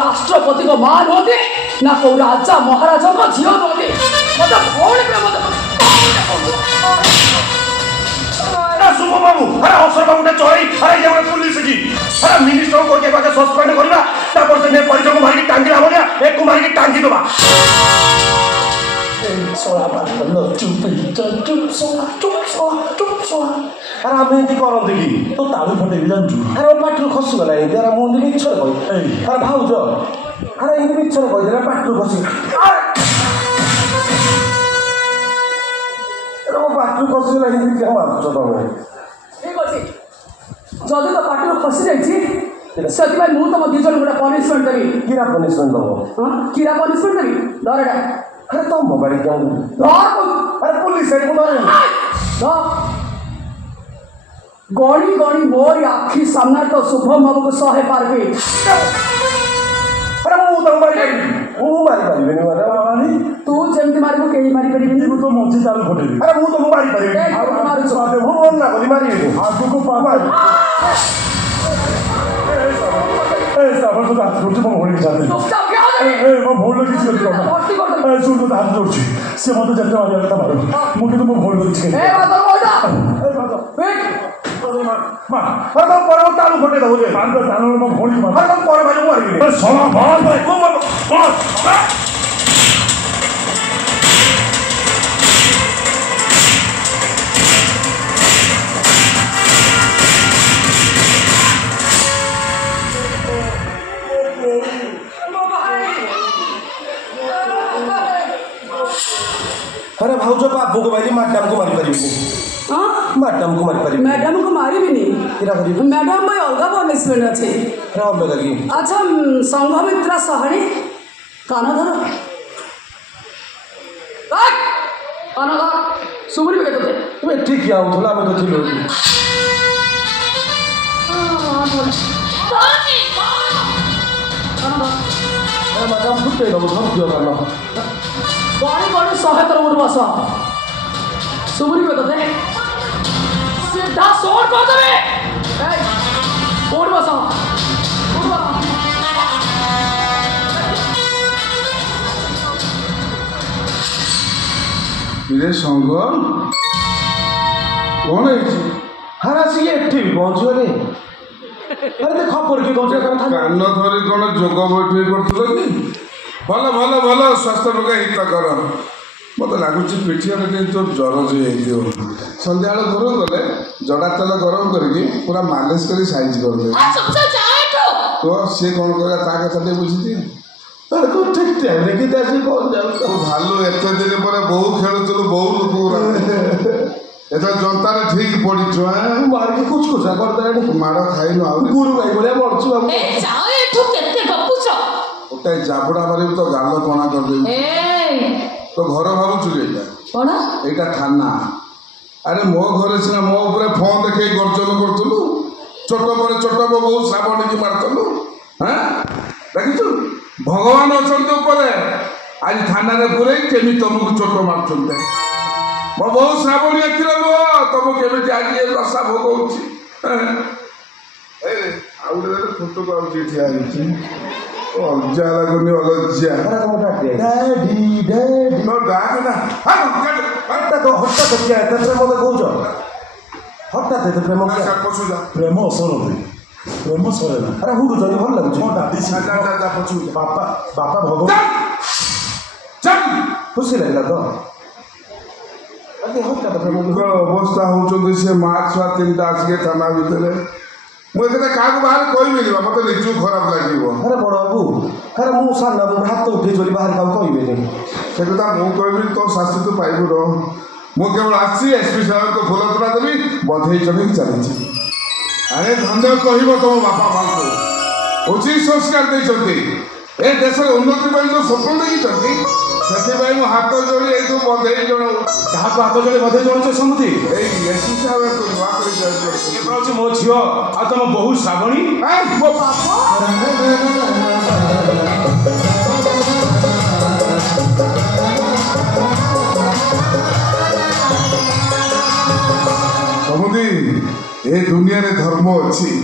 राष्ट्रपति को मां नुहति ना को राजा महाराजा को झील नुहति मत भौणी प्रेम शुभ बाबू अरे अवसर बाबू चढ़ई अरे ये पुलिस की अरे मिनिस्टर को के पाके सस्पेंड करबा तापर से ने परिचय को मारी टांगी लावलिया एक को मारी टांगी दबा सोला बात लो चुप सोला अरे हम एंती करन देखी तो तालु फटे जानजु अरे पाटू खसु गला ए तेरा मुंह देखि छर कहि अरे भाउज अरे इन पिक्चर कहि देला पाटू खसु पाटू खसी गला इन के मारछ तमे ठीक अछि जदी तो पाटू खसी जाई छी सती भाई मु तो मध्य जन गुडा पनिशमेंट देबी कीरा पनिशमेंट दबो हां कीरा पनिशमेंट देबी दरडा अरे तो मोबाइल क्यों अरे पुलिस है कुमार ना गणी गणी मोर आखि सामने तो शुभम बाबू को सहे पारबी अरे मु तो मारी पारिबे मारी तू जेमती मारबो केही मारी परिबे तू तो मौजी चालू फटेबी अरे मु तो मारी पारिबे मारू छ मु ना गली मारी आगु को पापा ए साबर तो हाथ जोड़ मो भोली जाते चुपचाप क्या ए मो भोल किछ कर भर्ती कर ए सुन तो हाथ जोड़छि से मते जते मारिया कथा मारो मु तो मो भोल किछ ए बात बोलदा ए बात वेट मा अरे तो पर तालू फटे दो जे मान तो तालू मो भोली मार अरे तो पर भाई मारी अरे सोना भाई भाई को मत अरे भाउजो बाबू को मारी मैडम को मारी परिबे हां मैडम को मारी परिबे मैडम को मारी भी नहीं किरा करी मैडम भाई अलगा पनिशमेंट अछि राम लगी अच्छा संघमित्रा सहणी कान धर कान धर सुमरी भी कहते तुम्हें ठीक क्या उठला में तो थी लोग अरे मैडम फुटे लो सब क्यों करना गणी गणी सहे तर उठ बस सुमरी भी कहते सीधा सोर कर देबे उठ बस रे संग कौन है हरा सी एठी भी पहुंच गले अरे ते खबर के दौजे कर था कान धरी कौन जोग बैठक करथुल कि भल भल भल स्वास्थ्य लोक हित कर मत लगुच पिठिया तो ज्वर जे सन्ध्या घर गले जड़ा तेल गरम करके पूरा मालिश कर साइज कर दे तो सी कौन कर कथा बुझी अरे को ठीक टाइम रे किता से पहुंच जाऊ तो भालू एते दिन पर बहु खेलुतलु बहु लोक एता जनता रे ठीक पड़ी छ मार के कुछ कर दे माड़ खाइनु आ गुरु भाई बोले मरछु बाबू ए जाओ एठो केते गपुछ ओटे जाबड़ा मारे तो गाल कोना कर दे ए तो घर भाबुछु एटा कोन एटा थाना अरे मो घर सिना मो ऊपर फोन देखे गर्जन करथुलु छोट पर छोट बहु श्रावण की मारथुलु हां देखिछु भगवान अछंत ऊपर आज थाना रे पुरे केमी तुमको छोट मारथुले मो बहु श्रावणी अखिर लो तुम केमी आज ये दशा भोगौछि ए आउले फोटो को आउछि ठिया आछि लज्जा लगुनि अलज्जा डैडी डैडी तो डाक ना हट्टा तो क्या है तेरे मत कहूछ हट्टा ते प्रेम क्या पछु जा प्रेम असर प्रेम सरे ना अरे हुडु जनी भल लागु छ दादी जा पछु बापा बापा भगवान चल खुशी लागला तो अरे हट्टा तो प्रेम अवस्था होचो से मार्क्स वा तीनटा आके थाना भितरे मु एकटा काग बाहर कहबेनी मते निजु खराब लागिवो अरे बड़ बाबू अरे मु साना हाथ उठे चली बाहर का कहबेनी से कथा मु कहबी तो शास्ति तो पाइबो रो मु केवल आसी एसपी साहब को फुलतरा देबी बधई चली चली अरे धन्य कहबो तुम बापा मां को उचित संस्कार दे छथि ए देश रे उन्नति ପାଇଁ जो सफल देई छथि सेति भाई मु हाथ जोड़ी ए तो बधई जण कहा को हाथ जोड़ी बधई जोड़ छ समुति ए एसपी साहब को नुआ करी जाय ये प्रच मो छियो आ तुम बहु श्रावणी ए मो बापा समुदी ए दुनिया रे धर्म अछि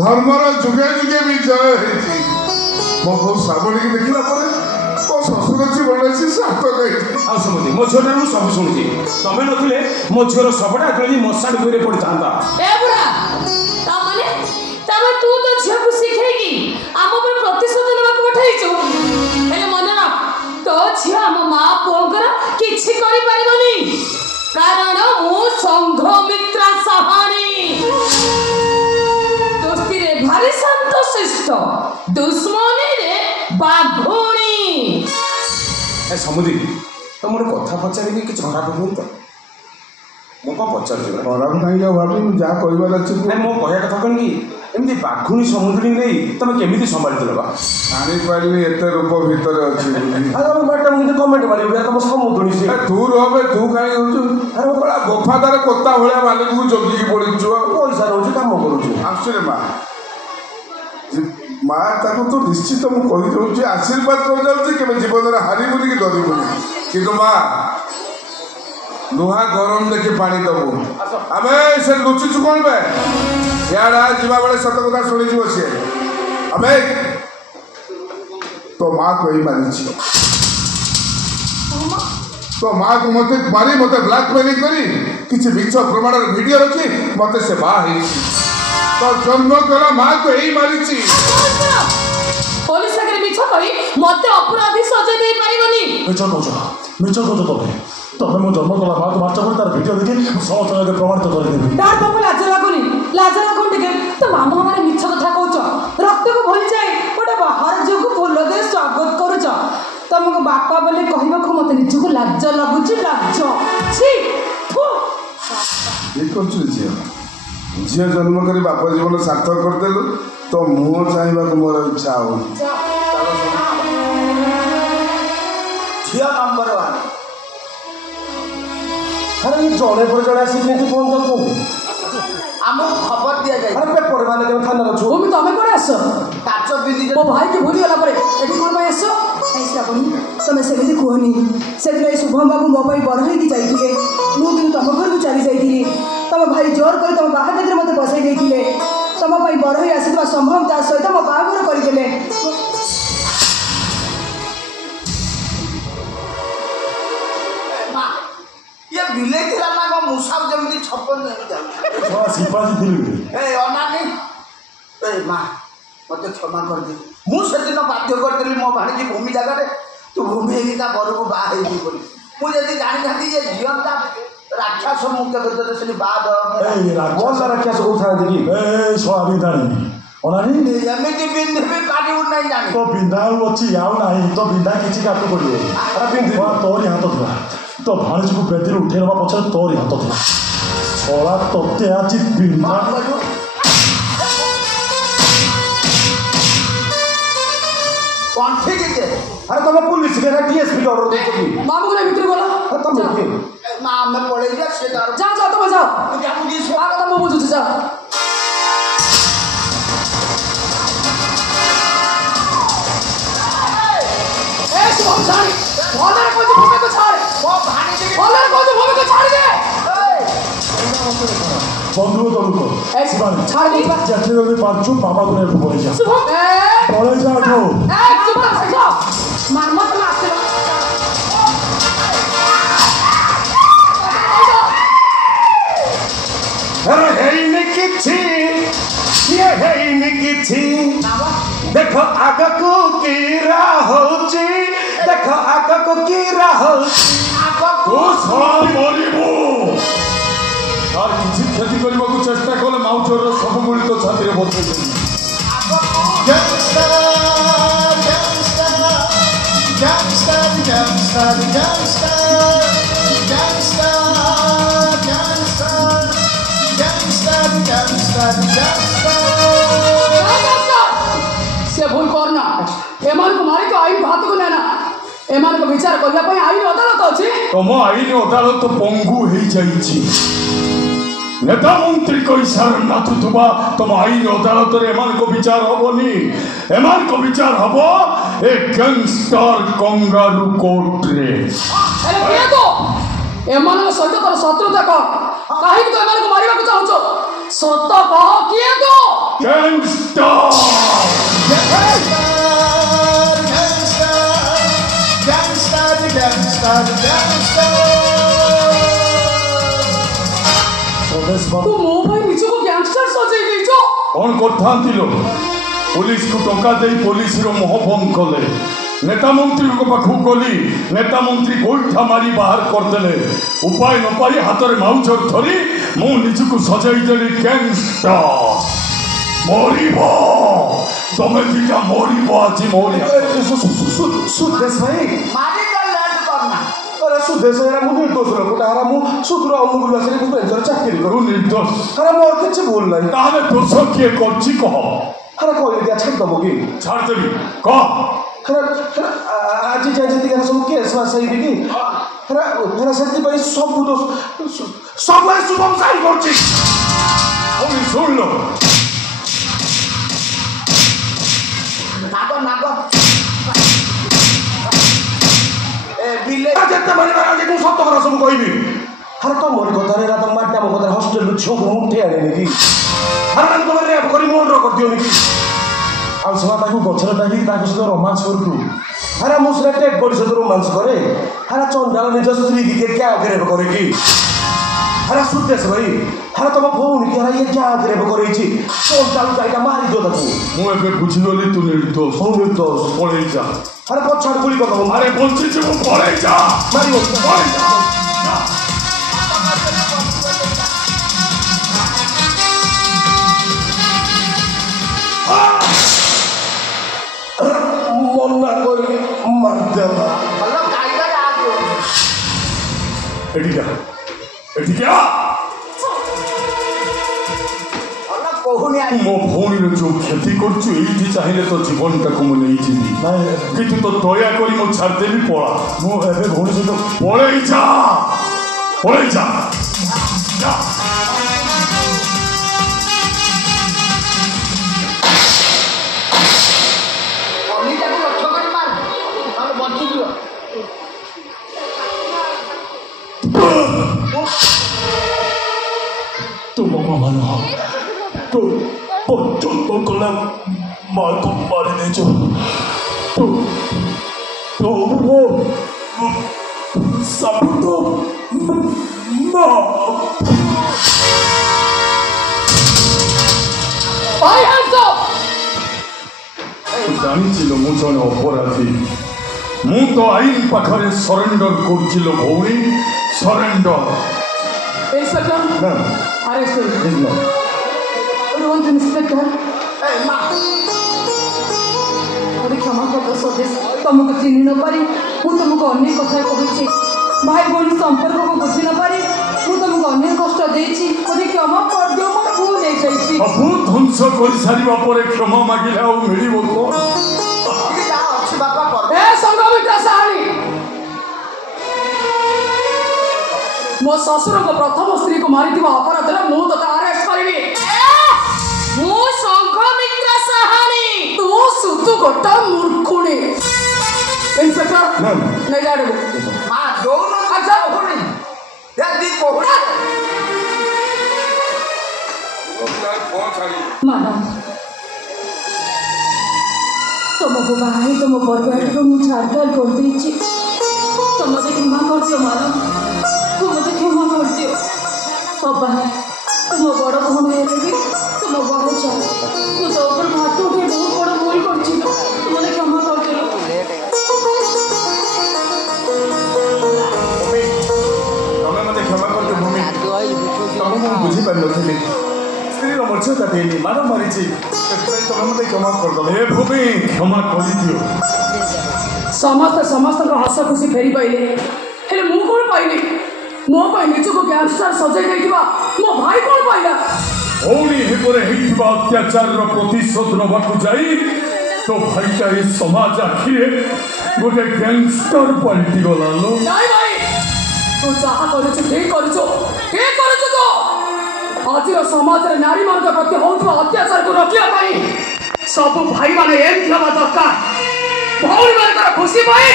धर्मर जुगे जुगे भी जय होइछि ମୋ ବୋଉ ଶ୍ରାବଣୀକି ଦେଖିଲା ପରେ ମୋ ଶ୍ୱଶୁର ଜୀବନରେ ସେ ସାର୍ଥକ ହେଇଛି। ଆଉ ସମୁଦି ମୋ ଝିଅଟା ମୁଁ ସବୁ ଶୁଣୁଛି। ତମେ ନଥିଲେ ମୋ ଝିଅର ଶବଟା ଏଥର ମଶାଣି ଧୋଇରେ ପଡ଼ିଥାନ୍ତା। ଏ ବୁଢ଼ା ତାମାନେ ତୁ ତ ଝିଅକୁ ଶିଖେଇକି ଆମ ଉପରେ ପ୍ରତିଶୋଧ ନେବାକୁ ପଠାଇଛୁ। ହେଲେ ମନେ ରଖ ତୋ ଝିଅ ଆମ ମା ପୁଅଙ୍କର କିଛି କରିପାରିବନି, କାରଣ ମୁଁ ସଂଘମିତ୍ରା ସାହାଣୀ। ଦୋସ୍ତିରେ ଭାରି ଶାନ୍ତ ଶିଷ୍ଟ, ଦୁଶ୍ମନୀରେ ବାଘୁଣୀ। ଏ ସମୁଦି ତମର କଥା ପଚାରିକି କିଛି ଖରାପ ହେବନି ତ? ମୁଁ କ'ଣ ପଚାରୁଛି? ଖରାପ କାହିଁକି ଆଉ ଭାବି ମୁଁ ଯାହା କହିବାର ଅଛି। ନାଇଁ ମୋ କହିବା କଥା କ'ଣ କି ଏମିତି ବାଘୁଣୀ ସମୁଦ୍ରୀ ନେଇ ତମେ କେମିତି ସମ୍ଭାଳିଥିଲ ବା? ଜାଣିପାରିଲି ଏତେ ରୂପ ଭିତରେ ଅଛି। କମେଣ୍ଟ ମାରିବ ତମ ସମୁଦ୍ରୀ ସେ ତୁ ରହବେ, ତୁ କାହିଁ ହଉଛୁ? ଆରେ ବड़ा ଗୋଫାଦାର କୋତା ଭଳିଆ ମାଲିକକୁ ଜଗିକି ପଡ଼ିଛୁ। ଆଉ ପଇସା ରହୁଛି କାମ କରୁଛୁ। ଆସୁରେ ମା ତାକୁ ତ ନିଶ୍ଚିତ ମୁଁ କହିଦେଉଛି, ଆଶୀର୍ବାଦ କରିଯାଉଛି, କେବେ ଜୀବନରେ ହାରିବୁନି କି ଡରିବୁନି। କିନ୍ତୁ ମା ଲୁହା ଗରମ ଦେଖି ପାଣି ଦବୁ। ଆମେ ସେ ଲୁଚିଛୁ କ'ଣ ବେ? ଇଆଡ଼େ ଯିବା ବେଳେ ସତ କଥା ଶୁଣିଯିବ ସିଏ। ଆମେ ତୋ ମାକୁ ଏଇ ମାରିଛି, ତୋ ମାକୁ ମତେ ମାରି ମତେ ବ୍ଲାକମେଲିଂ କରି କିଛି ମିଛ ପ୍ରମାଣର ଭିଡ଼ିଓ ରଖି ମତେ ସେ ବାହା ହେଇଛି। ତ ଜନ୍ମ କଲା ମାକୁ ଏଇ ମାରିଛି। ପୋଲିସ ଆଗରେ ମିଛ କହି ମତେ ଅପରାଧୀ ସଜାଇ ଦେଇ ପାରିବନି। ମିଛ କହୁଛ ତମେ ମୋ ଜନ୍ମ କଲା ମାକୁ ମାଛ କରି ତାର ଭିଡ଼ିଓ ଦେଖି ସମସ୍ତଙ୍କ ଆଗରେ ପ୍ରମାଣିତ କରିଦେବି। ତାର ତମକୁ ଲାଜ ଲାଗୁନି? ଲାଜ ଲାଗୁନି ଟିକେ? ତ ମାମା ମାନେ ମିଛ କଥା କହୁଛ, ରକ୍ତକୁ ଭୁଲିଯାଇ ଗୋଟେ ବାହାର ଝିଅକୁ ଫୁଲ ଦେଇ ସ୍ୱାଗତ କରୁଛ। ତମକୁ ବାପା ବୋଲି କହିବାକୁ ମତେ ନିଜକୁ ଲାଜ ଲାଗୁଛି। ଲାଜ ଛି। ଠିକ୍ କରୁଛୁ ଝିଅ। ଝିଅ ଜନ୍ମ କରି ବାପ ଜୀବନ ସାର୍ଥକ କରିଦେଲୁ। ତ ମୁହଁ ଚାହିଁବାକୁ ମୋର ଇଚ୍ଛା ହଉନି। ଝିଅ ନମ୍ବର 1। ଆରେ ଜଣେ ପରେ ଜଣେ ଆସିକି କେମିତି ଫୋନ୍ ଯାଉଛନ୍ତି? ଆମକୁ ଖବର ଦିଆଯାଏ। ଆରେ ପେପର ମାନେ କେବେ ଥାନାରେ ଅଛୁ? ଭୂମି ତମେ କ'ଣ ଆସ? କାଚ ବିଲି ମୋ ଭାଇକି ଭୁଲିଗଲା ପରେ ଏଠି କ'ଣ ପାଇଁ ଆସ? ଶ୍ରାବଣୀ ତମେ ସେମିତି କୁହନି। ସେଦିନ ଏଇ ଶୁଭମ ବାବୁ ମୋ ପାଇଁ ବର ହେଇକି ଯାଇଥିଲେ, ମୁଁ କିନ୍ତୁ ତମ ଘରକୁ ଚାଲି ଯାଇଥିଲି। ତମ ଭାଇ ଜୋର କରି ତମ ବାହାଘରରେ ମୋତେ ବସାଇ ଦେଇଥିଲେ। ତମ ପାଇଁ ବର ହୋଇ ଆସିଥିବା ସମ୍ଭବ ତା ସହିତ ମୋ ବାହାଘର କରିଦେଲେ। ଇଏ ବିଲେଇ ଥିଲା ନା କ'ଣ? ମୂଷା ଯେମିତି ଛପନ ଅନାନି। ଏ ମା ମୋତେ କ୍ଷମା କରିଦେ। ମୁଁ ସେଦିନ ବାଧ୍ୟ କରିଦେଲି ମୋ ଭାଣିକି ଭୂମି ଜାଗାରେ ତୁ ଭୂମି ହେଇକି ତା ବରକୁ ବାହା ହେଇଯିବୁ ବୋଲି। ମୁଁ ଯଦି ଜାଣିଥାନ୍ତି ଯେ ଝିଅଟା ରାକ୍ଷସ ମୁଁ କେବେ ତୋତେ ସେଠି ବାହା ରାକ୍ଷସ କହୁଥାନ୍ତି କି? ଅନାନି ଏମିତି ବିନ୍ଧିବି ପାରିବୁ ନାହିଁ ଜାଣି। ତ ବିନ୍ଧା ଆଉ ଅଛି ଆଉ ନାହିଁ। ତ ବିନ୍ଧା କିଛି କାଟ ପଡ଼ିବ। ତୋରି ହାତ ଥିଲା। ତ ଭାଣିଜୀକୁ ବେଦୀରୁ ଉଠେଇ ନେବା ପଛରେ ତୋରି ହାତ ଥିଲା। ଶଳା ତୋତେ ଆଜି ବିନ୍ଧା। କ'ଣ ଠିକ୍ ଯେ? ଆରେ ତମେ ପୁଲିସ କେ DSP କୁ ଅର୍ଡର ଦେଇଛ କି? ମାମୁଁ ଘର ଭିତରେ ଗଲା। ତମେ କିଏ? ମା ଆମେ ପଳେଇଯିବା ସେ ତାର ଯାଅ ଯାଅ ତମେ ଯାଅ। ଆ କଥା ମୁଁ ବୁଝୁଛି ଯାଅ। ଏ ଶୁଭମ ଛାଡ଼ି ଭଲରେ କହୁଛି ଭୂମିକୁ ଛାଡ଼ି। ମୋ ଭାଣିକି ଭଲରେ କହୁଛି ଭୂମିକୁ ଛାଡ଼ି ଦେ। ବନ୍ଧୁକ ତଳୁକ ଶିବାନୀ ଛାଡ଼ି ଦେ। ଯେତେ ଜଲ୍ଦି ପାରୁଛୁ ବାବା ଦୁନିଆକୁ ପଳେଇ ଯା। ଶୁଭମ ପଳେଇ ଯା ଏଠୁ। ଚୁପ ଭାଇ ଯାଅ। ମାମା ତମେ ଆସିଲ। ଆରେ ହେଇନି କିଛି, ଇଏ ହେଇନି କିଛି। ଦେଖ ଆଗକୁ କିରା ହଉଛି, ଦେଖ ଆଗକୁ କିରା ହଉଛି। ତୁ ଶଳା ମରିବୁ। ତାର କିଛି କ୍ଷତି କରିବାକୁ ଚେଷ୍ଟା କଲେ ମାଉଚର ସବୁ ଗୁଳି ତ ଛାତିରେ ବସେଇ ଦେବି। ସେ ଭୁଲ କରନା। ଏମାନଙ୍କୁ ମାରିକି ଆଇନ ହାତକୁ ନେନା। ଏମାନଙ୍କ ବିଚାର କରିବା ପାଇଁ ଆଇନ ଅଦାଲତ ଅଛି। ତମ ଆଇନ ଅଦାଲତ ପଙ୍ଗୁ ହେଇଯାଇଛି। ନେତା ମନ୍ତ୍ରୀଙ୍କ ଇସାରା ନାଚୁଥିବା ତମ ଆଇନ ଅଦାଲତରେ ଏମାନଙ୍କ ବିଚାର ହବନି। ଏମାନଙ୍କ ବିଚାର ହବ ଏ ଗ୍ୟାଙ୍ଗଷ୍ଟର କଙ୍ଗାରୁ କୋର୍ଟରେ। ହେଲେ କିଏ ତୁ? ଏମାନଙ୍କ ସହିତ ତୋର ଶତ୍ରୁତା କହ। କାହିଁକି ତୁ ଏମାନଙ୍କୁ ମାରିବାକୁ ଚାହୁଁଛୁ? ସତ କହ କିଏ ତୁ? ଗ୍ୟାଙ୍ଗଷ୍ଟର ତୁ ମୋ ଭାଇ ନିଜକୁ ଗ୍ୟାଙ୍ଗଷ୍ଟର ସଜେଇ ଦେଇଛ। କଣ କରିଥାନ୍ତି ଲୋ? পুলিশକୁ ଟଙ୍କା ଦେଇ ପୋଲିସର ମୁହଁ ବନ୍ଦ କଲେ। ନେତା ମନ୍ତ୍ରୀଙ୍କ ପାଖକୁ ଗଲି, ନେତା ମନ୍ତ୍ରୀ ଗୋଇଠା ମାରି ବାହାର କରିଦେଲେ। ଉପାୟ ନ ପାଇ ହାତରେ ମାଉଚର ଧରି ମୁଁ ନିଜକୁ ସଜାଇ ଦେଲି ଗ୍ୟାଙ୍ଗଷ୍ଟର। ମରିବ ତମେ ଦିଟା ମରିବ ଆଜି ମରିବ। ସୁଦେଶ ଭାଇ मारी कर लैंड करना अरे सुदेश भाई ମୁଁ ନିର୍ଦ୍ଦୋଷ ଲୋକଟା ହାରା ମୁଁ ସୁଦୂର ଅନୁଗୁଳ ଆସିଲି ଭୁବନେଶ୍ୱର ଚାକିରି କରୁ ତୁ ନିର୍ଦ୍ଦୋଷ। ହାରା ମୋର କିଛି ଭୁଲ ନାହିଁ ତାହେଲେ ଦୋଷ କିଏ କରିଛି କହ। ହାରା କହିଲେ ଦିଆ ଛାଡ଼ିଦେବ କି ଛାଡ଼ିଦେବି କହ। ହାରା ଆଜି ଯାଇ ଯେତିକି ସବୁ କେସ୍ ବାସ୍ ହେଇବି କି ହାରା ହାରା ସେଥିପାଇଁ ସବୁ ଦୋଷ ସବୁ ଶୁଭମ ସାଇନ୍ କରୁଛି। ହଉନି ଶୁଣିଲ नागो नागो ए बिले ଯେତେ ମାରିବାର ଅଛି ମୁଁ ସତ କଥା ସବୁ କହିବି। ହାରା ତମରି କଥାରେ ନା ତମ ମାଟି ଆମ କଥାରେ ହଷ୍ଟେଲରୁ ଝିଅକୁ ମୁଁ ଉଠେଇ ଆଣିନି କି ହାରା ତାଙ୍କୁ ତମେ ରେପ୍ କରି ମର୍ଡର କରିଦିଅନି କି ଆଉ ସେମାନେ ତାକୁ ଗଛରେ ଟାଙ୍ଗି ତାଙ୍କ ସହିତ ରୋମାନ୍ସ କରୁଛୁ। ହାରା ମୁଁ ସେଟା ଟେକ୍ ବଡି ସହିତ ରୋମାନ୍ସ କରେ। ହାରା ଚଣ୍ଡାଳ ନିଜ ସ୍ତ୍ରୀକି କିଏ କ୍ୟାବ୍ ରେପ୍ କରେ କି ହାରା ସୁଦେଶ ଭାଇ ହାରା ତମ ଭଉଣୀ ହାରା ଇଏ କ୍ୟାବ୍ ରେପ୍ କରେଇଛି ଚଣ୍ଡାଳ ଗାଈଟା ମାରିଦିଅ ତାକୁ। ମୁଁ ଏବେ ବୁଝିଗଲି ତୁ ନିର୍ଦ୍ଦୋଷ। ହଉ ନିର୍ଦ୍ଦୋଷ ପଳେଇ ଯା। ହାରା ପଛଆଡ଼େ ଗୁଳି କରିଦେବ ଆରେ ବଞ୍ଚିଛି ମୁଁ ପଳେଇ ଯା। ମାରିବ ପଳେଇ ଯା। ମନା କରି ମାରିଦେଲା। हेलो टाइगर आ गयो ଏଠିକା ଏଠିକା हेलो कोहुनी आ ମୋ ଭଉଣୀର ଯୋଉ କ୍ଷତି କରୁଛୁ ଏଇଠି ଚାହିଁଲେ ତ ଜୀବନଟାକୁ ମୁଁ ନେଇଯିବି କିନ୍ତୁ ତ ଦୟାକରି ମୁଁ ଛାଡ଼ିଦେବି ପଳା। ମୁଁ ଏବେ ଭଉଣୀ ସହିତ ପଳେଇ ଯା ପଳେଇ ଯା ଯା। अनिता को लक्ष्य कर मार ताले बंची दियो ତୁମ ମାନ ତୁ ପର୍ଯ୍ୟନ୍ତ କଲା ମାକୁ ମାରି ଦେଇଛ। ସାବୁତ ଭାଇ hands up! ଜାଣିছিল ମୁଁ ଜଣେ ଅପରାଧୀ। ମୁଁ ତ ଆଇନ ପାଖରେ ସରେଣ୍ଡର କରୁছিল ଭଉଣୀ ସରେଣ୍ଡର। Inspector, ନା arrest him. ବୁଝିଲ ରୁହନ୍ତୁ ଇନ୍ସପେକ୍ଟର। ए मां ମୋତେ କ୍ଷମା କରିଦିଅ ସ୍ୱଦେଶ। ତମକୁ ଚିହ୍ନି ନ ପାରି ମୁଁ ତମକୁ ଅନେକ କଥା କହିଛି। ଭାଇ ଭଉଣୀ ସମ୍ପର୍କକୁ ବୁଝି ନ ପାରି ମୁଁ ତମକୁ ଅନେକ କଷ୍ଟ ଦେଇଛି। ମୋତେ କ୍ଷମା କରିଦିଅ, ମୋର ଭୁଲ ହେଇଯାଇଛି। ସବୁ ଧ୍ୱଂସ କରିସାରିବା ପରେ କ୍ଷମା ମାଗିଲେ ଆଉ ମିଳିବ କଣ? ये जा अच्छी बापा कर ଏ ସଂଘମିତ୍ରା ସାହାଣୀ, ମୋ ଶ୍ୱଶୁରଙ୍କ ପ୍ରଥମ ସ୍ତ୍ରୀକୁ ମାରିଥିବା ଅପରାଧରେ ମୁଁ ତତେ ଆରେଷ୍ଟ କରିବି। ମୁଁ ସଂଘମିତ୍ରା ସାହାଣୀ, ତୁ ସୁତୁ ଗୋଟା ମୂର୍ଖୁଣୀ। ଇନ୍ସପେକ୍ଟର ନା ନେଇ ଗାଡିକୁ। मां दोनों अच्छा। कोहुनी या दी कोहुनी ମ୍ୟାଡ଼ାମ, ତମକୁ ବାହା ହେଇ ତମ ପରିବାରକୁ ମୁଁ ଛାଡ଼ଖାଡ଼ କରିଦେଇଛି। ତ ମୋତେ କ୍ଷମା କରିଦିଅ ମ୍ୟାଡ଼ାମ, ତୁ ମୋତେ କ୍ଷମା କରିଦିଅ। ବାବା, ତୁମ ବଡ଼ ଭଉଣୀ ହେଲେ ବି ତୁମ ଭାଉଜ, ମୁଁ ତୋ ଉପରେ ହାତ ଉଠେଇ ବହୁତ ବଡ଼ ଭୁଲ କରିଛି। ତୁ ମୋତେ କ୍ଷମା କରିଦିଅ। ତମେ ମୋତେ କ୍ଷମା କରିଦିଅ ଭୂମି ତମକୁ ମୁଁ ବୁଝିପାରିନଥିଲି ସ୍ତ୍ରୀର ମର୍ଯ୍ୟାଦା ଦେଇନି ମାନ ମାରିଛି ସେଥିପାଇଁ ତମେ ମୋତେ କ୍ଷମା କରିଦେବ। ଏ ଭୂମି କ୍ଷମା କରିଦିଅ। ସମସ୍ତେ ସମସ୍ତଙ୍କ ହସ ଖୁସି ଫେରି ପାଇଲେ, ହେଲେ ମୁଁ କ'ଣ ପାଇଲି? ମୋ ପାଇଁ ନିଜକୁ ଗ୍ୟାଙ୍ଗଷ୍ଟର ସଜାଇ ଦେଇଥିବା ମୋ ଭାଇ କ'ଣ ପାଇଲା? ଭଉଣୀ ହେବରେ ହେଇଥିବା ଅତ୍ୟାଚାରର ପ୍ରତିଶୋଧ ନେବାକୁ ଯାଇ ତୋ ଭାଇଟା ଏ ସମାଜ ଆଖିରେ ଗୋଟେ ଗ୍ୟାଙ୍ଗଷ୍ଟର ପାଲଟି ଗଲା ଲୋ। ନାଇଁ ଭାଇ, ତୁ ଯାହା କରୁଛୁ ଠିକ କରୁଛୁ, ଠିକ କରୁଛୁ। ତ ଆଜିର ସମାଜରେ ନାରୀମାନଙ୍କ ପ୍ରତି ହେଉଥିବା ଅତ୍ୟାଚାରକୁ ରୋକିବା ପାଇଁ ସବୁ ଭାଇମାନେ ଏମିତି ହେବା ଦରକାର। ଭଉଣୀମାନଙ୍କର ଖୁସି ପାଇଁ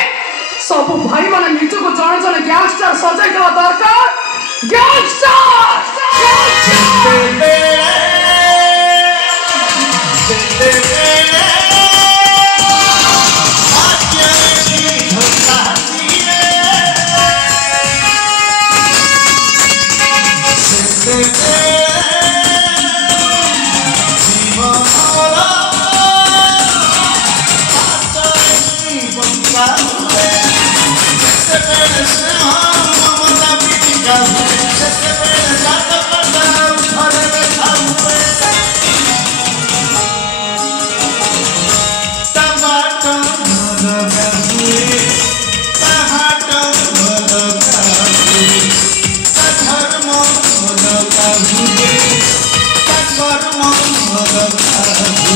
ସବୁ ଭାଇମାନେ ନିଜକୁ ଜଣେ ଜଣେ ଗ୍ୟାଙ୍ଗଷ୍ଟର ସଜାଇ ଦେବା ଦରକାର। ଗ୍ୟାଙ୍ଗଷ୍ଟର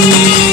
रे